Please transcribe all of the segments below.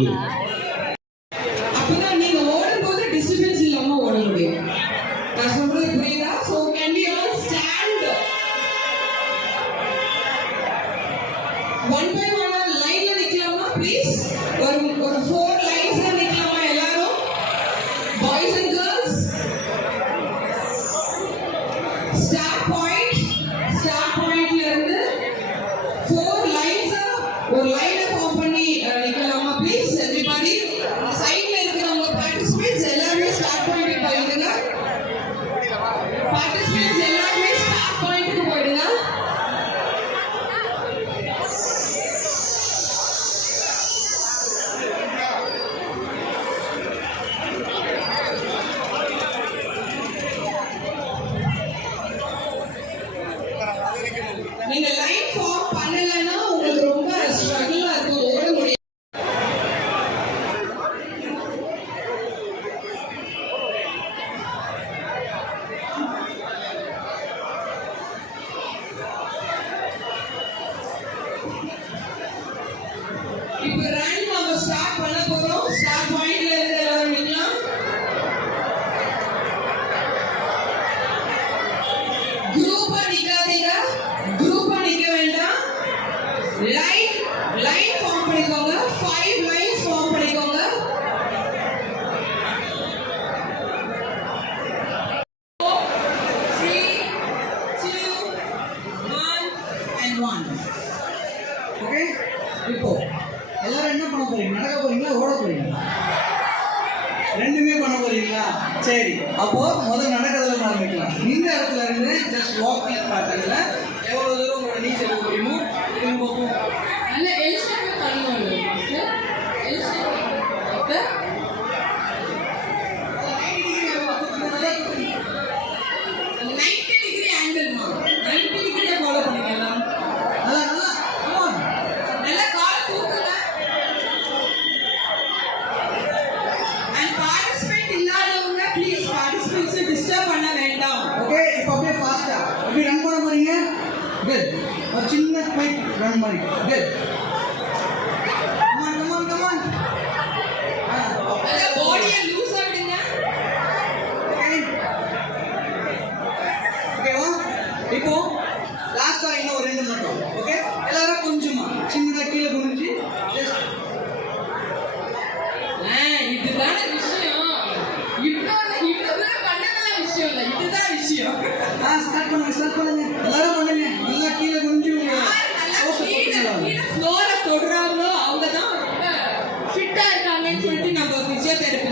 う。Lijn, lijn van Pelikanen. 5, lijn.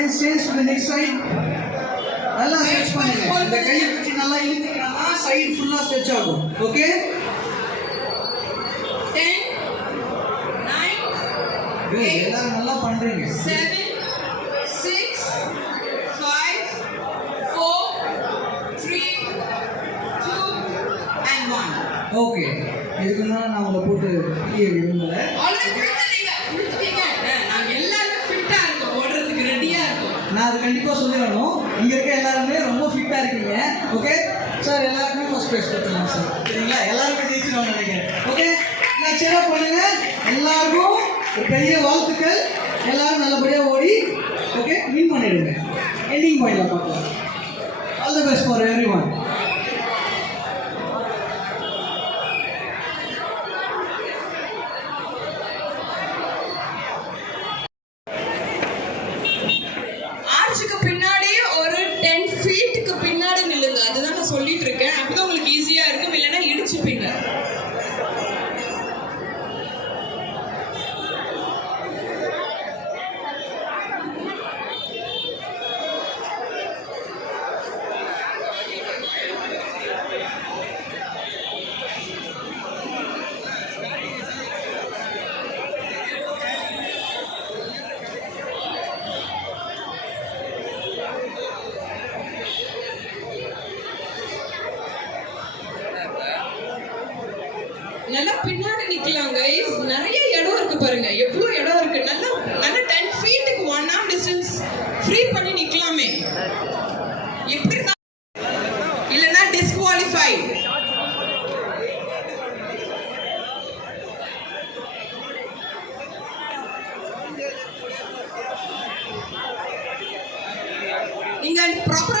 Change change to next side நல்லா stretch பண்ணுங்க. இந்த கையை வச்சு நல்லா இழுத்துக்கிறனா சைடு ஃபுல்லா ஸ்ட்ரெச் ஆகும். ஓகே டென் நைன் எல்லாரும் நல்லா பண்றீங்க. Seven six five four three two and one okay இதுக்கு முன்னாடி நான் உங்களை போட்டு வெளியே விரும்பலை நான் அது கண்டிப்பா சொல்லிடணும். இங்க இருக்க எல்லாருமே ரொம்ப ஃபிட்டா இருக்கீங்க. ஓகே சார் எல்லாருமே ஃபர்ஸ்ட் ப்ரைஸ் கொடுத்துருங்க சார் சரிங்களா? எல்லாருமே ஜெயிச்சிருவாங்க நினைக்கிறேன். ஓகே நான் சேரப் பண்ணுங்க. எல்லாருக்கும் ஒரு பெரிய வாழ்த்துக்கள். எல்லாரும் நல்லபடியா ஓடி ஓகே வின் பண்ணிடுங்க. எண்டிங் பாயிண்ட்ல பார்க்கலாம். All the best for everyone ஆர்ச்சுக்கு பின்னாடி ஒரு டென் ஃபீட்டுக்கு பின்னாடி நில்லுங்க அதுதான் நான் சொல்லிட்டு இருக்கேன் அப்பதான் உங்களுக்கு ஈஸியா இருக்கும் இல்லைன்னா இடிச்சுப்பீங்க நல்லா பின்னாடி நிக்கலாம் கைஸ் நிறைய இடம் இருக்கு பாருங்க. எவ்வளவு இடம் இருக்கு? நல்லா நல்லா டென் ஃபீட்டுக்கு ஒன் ஹாஃப் டிஸ்டன்ஸ் ஃப்ரீ பண்ணி நிக்கலாமே. எப்படி இல்லைன்னா டிஸ்குவாலிஃபை நீங்க ப்ராப்பரா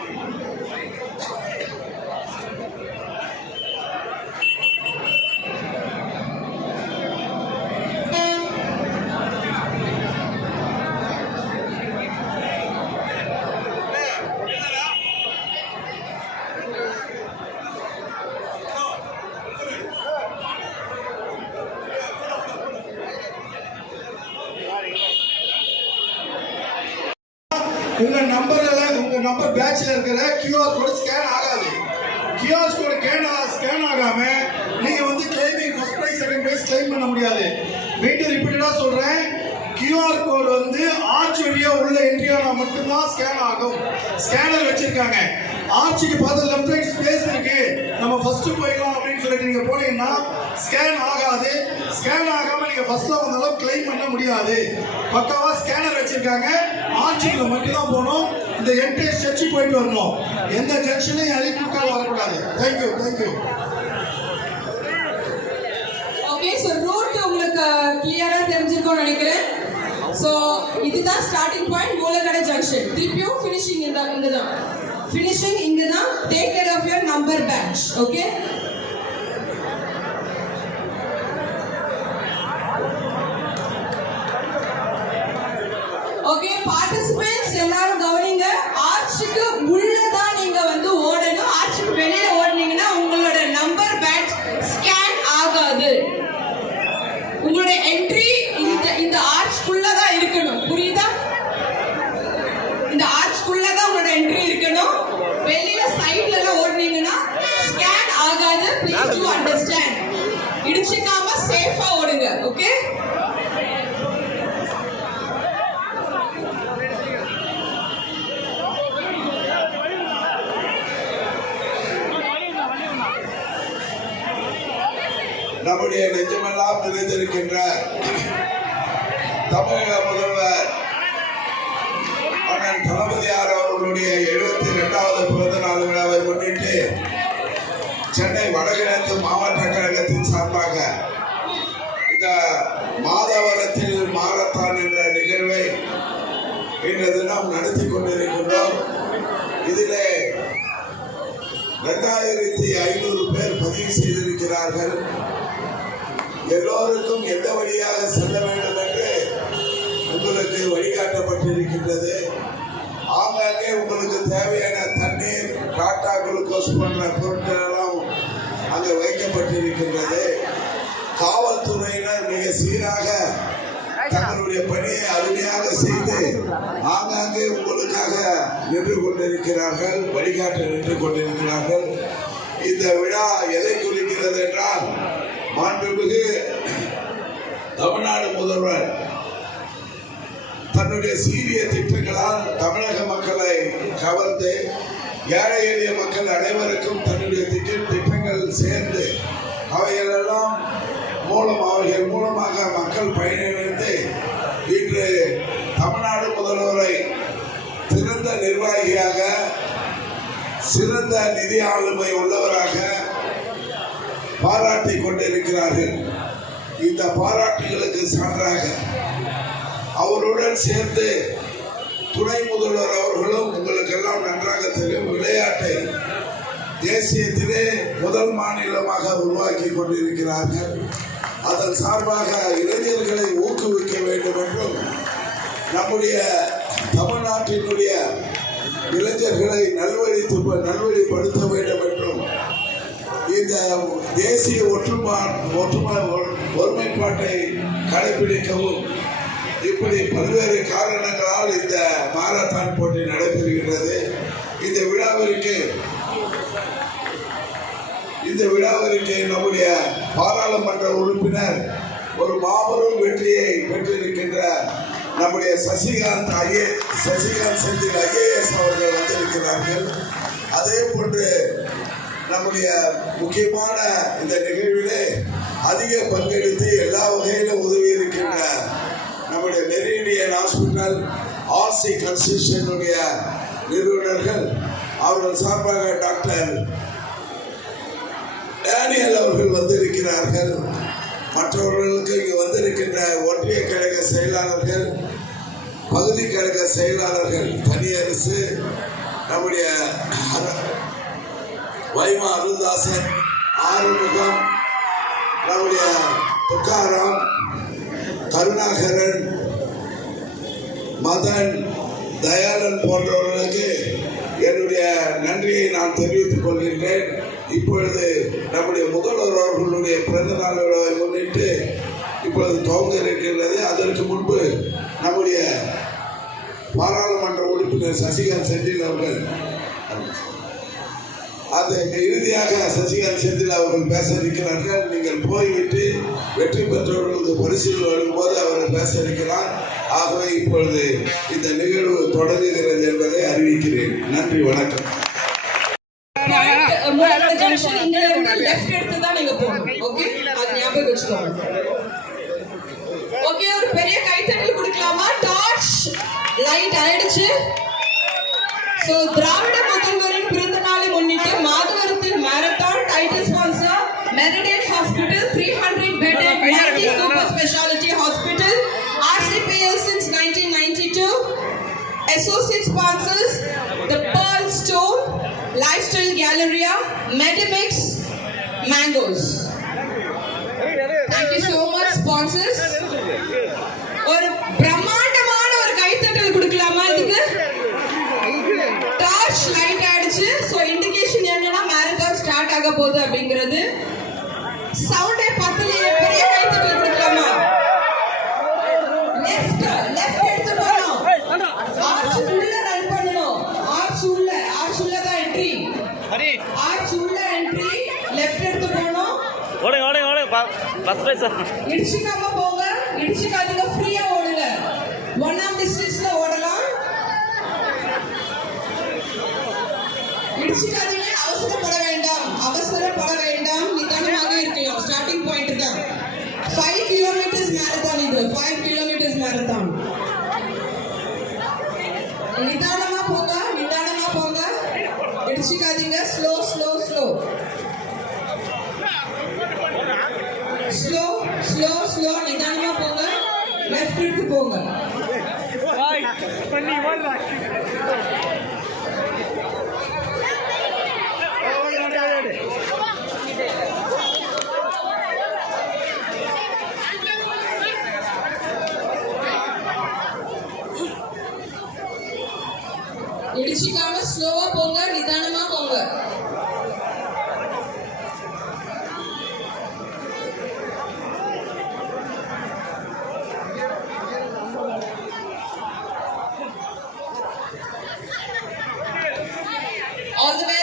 உங்க நம்பர்ல உங்க நம்பர் பேட்ச்ல இருக்கிற கியூஆர் கோட் ஸ்கேன் ஆகாது. கியூஆர் கோட் ஸ்கேன் ஸ்கேன் ஆகாம நீங்க வந்து claiming first prize second prize claim பண்ண முடியாது. மீண்டும் ரிப்பீட்டடா சொல்றேன். கியூஆர் கோட் வந்து ஆர்ச் வழியா உள்ள என்ட்ரி ஆனா மட்டும்தான் ஸ்கேன் ஆகும். ஸ்கேனர் வச்சிருக்காங்க. ஆர்ச்சுக்கு பார்த்து லெஃப்ட் ரைட் ஸ்பேஸ் இருக்கு. நம்ம ஃபர்ஸ்ட் போயிடலாம். அப்படின்னு சொல்லிட்டு நீங்க போனீங்கன்னா ஸ்கேன் ஆகாது. ஸ்கேன் ஆகாம நீங்க ஃபர்ஸ்ட்ல வந்தாலும் கிளைம் பண்ண முடியாது. பக்காவா ஸ்கேனர் வச்சிருக்காங்க. ஆர்ச்சுக்குள்ள மட்டும் தான் போகணும். இந்த என்ட்ரன்ஸ் சர்ச்சு போயிட்டு வரணும். எந்த ஜங்ஷன்லையும் யாரையும் குறுக்கால வரக்கூடாது. Thank you thank you okay so route உங்களுக்கு கிளியரா தெரிஞ்சிருக்கும்னு நினைக்கிறேன். ஸோ இதுதான் ஸ்டார்டிங் பாயிண்ட் மூலக்கடை ஜங்ஷன் திருப்பியும் ஃபினிஷிங் இந்த இங்கே தான் ஃபினிஷிங் இங்கே தான் take care of your number patch okay participants எல்லாரும் கவனிங்க ஆர்ச்சுக்கு உள்ள தான் நீங்க வந்து ஓடணும் ஆர்ச்சுக்கு வெளியில ஓடுனீங்கன்னா உங்களோட நம்பர் பேட்ச் ஸ்கேன் ஆகாது உங்களுடைய என்ட்ரி இந்த இந்த ஆர்ச்க்குள்ள தான் இருக்கணும் புரியுதா இந்த ஆர்ச்க்குள்ள தான் உங்களோட என்ட்ரி இருக்கணும் வெளியில சைடுல எல்லாம் ஓடுனீங்கன்னா ஸ்கேன் ஆகாது ப்ளீஸ் டு அண்டர்ஸ்டாண்ட் இடிச்சுக்காம சேஃபா ஓடுங்க ஓகே நம்முடைய நெஞ்சமெல்லாம் நிறைந்திருக்கின்ற தமிழக முதல்வர் அண்ணன் தளபதியார் அவர்களுடைய எழுபத்தி இரண்டாவது பிறந்த நாள் விழாவை முன்னிட்டு சென்னை வடகிழக்கு மாவட்ட கழகத்தின் சார்பாக இந்த மாதவரத்தில் மாரத்தான் என்ற நிகழ்வை இன்று தினம் நடத்தி கொண்டிருக்கின்றோம். இதிலே ரெண்டாயிரத்தி ஐநூறு பேர் பதிவு செய்திருக்கிறார்கள். எல்லோருக்கும் எந்த வழியாக செல்ல வேண்டும் என்று உங்களுக்கு வழிகாட்டப்பட்டிருக்கின்றது. ஆங்காங்கே உங்களுக்கு தேவையான தண்ணீர் டாட்டா குளுக்கோஸ் போன்ற பொருட்கள் எல்லாம் அங்கே வைக்கப்பட்டிருக்கின்றது. காவல்துறையினர் மிக சீராக தங்களுடைய பணியை அருமையாக செய்து ஆங்காங்கே உங்களுக்காக நின்று கொண்டிருக்கிறார்கள் வழிகாட்ட நின்று கொண்டிருக்கிறார்கள். இந்த விழா எதை குறிக்கிறது என்றால் மாண்புமிகு தமிழ்நாடு முதல்வர் தன்னுடைய சீரிய திட்டங்களால் தமிழக மக்களை கவர்ந்து ஏழை எளிய மக்கள் அனைவருக்கும் தன்னுடைய திட்ட திட்டங்கள் சேர்ந்து அவைகளெல்லாம் மூலம் அவைகள் மூலமாக மக்கள் பயனடைந்து இன்று தமிழ்நாடு முதல்வரை சிறந்த நிர்வாகியாக சிறந்த நிதி ஆளுமை உள்ளவராக பாராட்டி கொண்டிருக்கிறார்கள். இந்த பாராட்டுகளுக்கு சான்றாக அவருடன் சேர்ந்து துணை முதல்வர் அவர்களும் உங்களுக்கெல்லாம் நன்றாக தெரியும். விளையாட்டை தேசியத்திலே முதல் மாநிலமாக உருவாக்கி கொண்டிருக்கிறார்கள். அதன் சார்பாக இளைஞர்களை ஊக்குவிக்க வேண்டும் என்றும் நம்முடைய தமிழ்நாட்டினுடைய இளைஞர்களை நல்வழி நல்வழிப்படுத்த வேண்டும் என்றும் இந்த தேசிய ஒற்றுமா ஒற்றுமை ஒருமைப்பாட்டை கடைபிடிக்கவும். இப்படி பல்வேறு காரணங்களால் இந்த மாரத்தான் போட்டி நடைபெறுகின்றது. இந்த விழாவிற்கு இந்த விழாவிற்கு நம்முடைய பாராளுமன்ற உறுப்பினர் ஒரு மாபெரும் வெற்றியை பெற்றிருக்கின்ற நம்முடைய சசிகாந்த் ஐஏ சசிகாந்த் செந்தில் ஐஏஎஸ் அவர்கள் வந்திருக்கிறார்கள். அதே போன்று நம்முடைய முக்கியமான இந்த நிகழ்விலே அதிக பங்கெடுத்து எல்லா வகையிலும் உதவி இருக்கின்ற நம்முடைய மெரிடியன் ஹாஸ்பிட்டல் ஆர்சி கன்ஸ்டியூஷனுடைய நிறுவனர்கள் அவர்கள் சார்பாக டாக்டர் டேனியல் அவர்கள் வந்திருக்கிறார்கள். மற்றவர்களுக்கு இங்கு வந்திருக்கின்ற ஒன்றிய கழக செயலாளர்கள் பகுதி கழக செயலாளர்கள் தனியரசு நம்முடைய வைமா அருந்தாசன் ஆறுமுகம் நம்முடைய துக்காராம் கருணாகரன் மதன் தயாளன் போன்றவர்களுக்கு என்னுடைய நன்றியை நான் தெரிவித்துக் கொள்கின்றேன். இப்பொழுது நம்முடைய முதல்வர் அவர்களுடைய பிறந்த நாள் விழாவை முன்னிட்டு இப்பொழுது துவங்க இருக்கின்றது. அதற்கு முன்பு நம்முடைய பாராளுமன்ற உறுப்பினர் சசிகாந்த் செந்தில் அவர்கள் அது இறுதியாக சசிகாந்த் செந்தில் அவர்கள் பேச இருக்கிறார்கள் நீங்கள் போய்விட்டு வெற்றி பெற்றவர்களுக்கு பரிசுகள் வரும்போது அவர் பேச இருக்கிறார் ஆகவே இப்பொழுது இந்த நிகழ்வு தொடங்குகிறது என்பதை அறிவிக்கிறேன். நன்றி வணக்கம். ஓகே ஒரு பெரிய கைத்தட்டல் கொடுக்கலாமா? டார்ச் லைட் ஆயிடுச்சு. சோ திராவிட முதல்வரின் Medimix, Mangoes. Thank you so much, sponsors. ஒரு பிரம்மாண்டமான ஒரு கைத்தட்டல் கொடுக்கலாமா இதுக்கு டார்ச் லைட் ஆயிடுச்சு ஸோ இண்டிகேஷன் என்னன்னா மேரத்தான் ஸ்டார்ட் ஆக போகுது அப்படிங்கிறது சவுண்ட் பத்தலையே பெரிய கைத்தட்டல் கொடுக்கலாமா லெஃப்ட் லெஃப்ட் எடுத்து போகணும் ஆர்ச் உள்ள ரன் பண்ணணும் ஆர்ச் உள்ள ஆர்ச் உள்ள தான் என்ட்ரி ஆர்ச் உள்ள என்ட்ரி லெஃப்ட் எடுத்து போகணும் ஓடுங்க ஓடுங்க ஓடுங்க ஃபஸ்ட் ப்ரைஸ் இடிச்சுக்காம போங்க. இடிச்சுக்காதீங்க ஃப்ரீயா ஓடுங்க. ஒன் ஆஃப் டிஸ்டன்ஸ்ல ஓடலாம். இடிச்சுக்காதீங்க. லெஃப்ட் எடுத்து போங்க All the best.